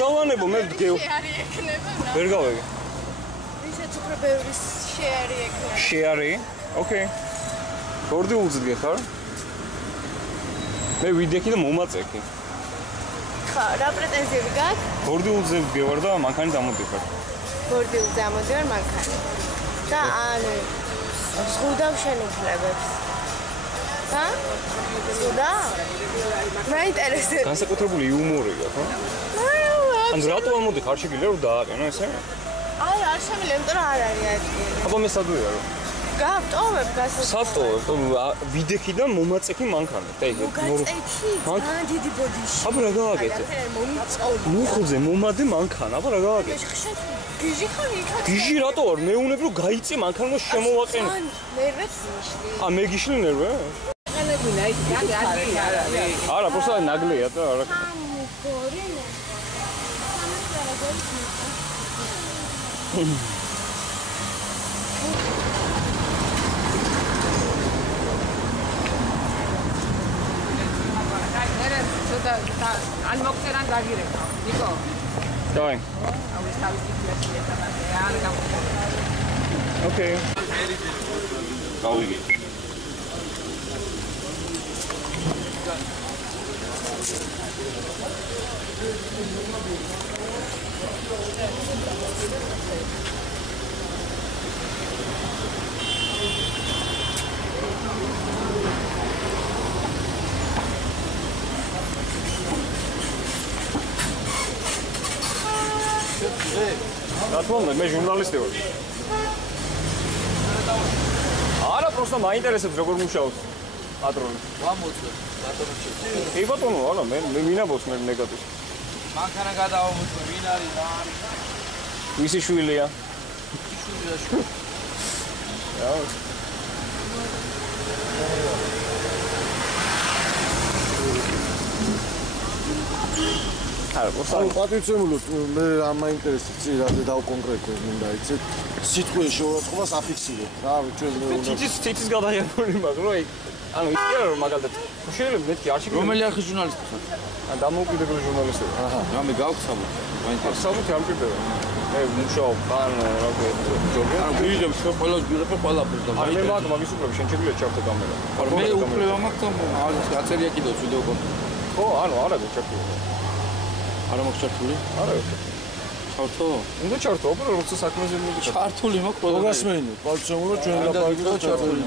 დავანებო მე ვდგევ. შეარი ექნება რა. ვერ გავიგე. ვისაც უფრო ბევრი შეარი ექნება. შეარი? ოკეი. გორდილზე დგეხარ? მე ვიდექი და მომაწექი. ხა, რა პრეტენზიები გაქვს? გორდილზე ვდგევარ და მანქანი დამოდიხარ. გორდილზე ამოდივარ მანქანი. და ანუ ზღუდავ შენუფლებებს. ჰა? ზღუდა? მაინტერესებს. განსაკუთრებული იუმორია, ხო? ან რატო ამოდიხარ შეგიძლია რომ დააყენო ესე? არა, არ შემიძლია, იმიტომ რომ არ არის ადგილი. აბა მე სად ვიარო? გავტოვებ გასასწორად. სატოვებ, ვიდექი და მომაწექი მანქანა. და იგი მოგაწექი, ძალიან დიდი ბოდიში. აბა რა გავაკეთე? მომიწოვე. მუხლზე მომადე მანქანა, აბა რა გავაკეთე? გიჟი ხარ იქაც? გიჟი რატო ვარ? მეუნებ რომ გაიწე მანქანა შემოვაყენე. ნერვებს მიშლი. მე გიშლი ნერვე? ყენებინა ის არის არა. არა, просто ნაგლია და არა. სამგორი ნერვი. ან მოგწერან დაგირეკავ, ნიკო. დავაი. აუ თავისი ფლეშია და არ გამოგწერა. ოკეი. გავიგე. რა თქმა უნდა, მე ჟურნალისტი ვარ. არა, просто მაინტერესებს როგორ მუშაობს პატრონი. გამოწვევ, ბატონო შეჭი. კი ბატონო, არა, მე მინაბოს მე ნეგატივს. მანქანა გადავამოწვევ, ვინ არის და არის. ვისი შვილია? შვილია შვილი. რა. არა, просто პატრიცემულოთ მე რა მაინტერესებს რა დავკონკრეტებ მინდა იცით სიტყვის შეურაცხყოფას აფიქსირებ რა ჩვენ თითის გადაღებული მაქვს რომ ანუ ისე რომ მაგალითად შეიძლება მეთქი არ შეიძლება რომელი არხის ჟურნალისტი ხარ? დამოუკიდებელი ჟურნალისტი ვარ. აჰა, რამე გაქვს საბუთი? მაინტერესებს. საბუთი არ მჭირდება. მე მუშაობ ან რა ქვია ჯობია. ანუ გიჟებს ყველა გიჟებს ყველაფერს და მე მაგის უფლება შენ შეგვიძლია ჩავთო კამერა. მე უფლება მაქვს და აწერია კიდევ ვიდეო კონტენტი. ხო, ანუ არა გეჩართული. არა მაქვს ჩართული? არა. ჩართო? უნდა ჩართო, უბრალოდ როცა საქმეზე მიდი. ჩართული მაქვს ყველა. მოგასმენთ, პატრიცემულო ჩვენ და პატრიცემულო ჩართული.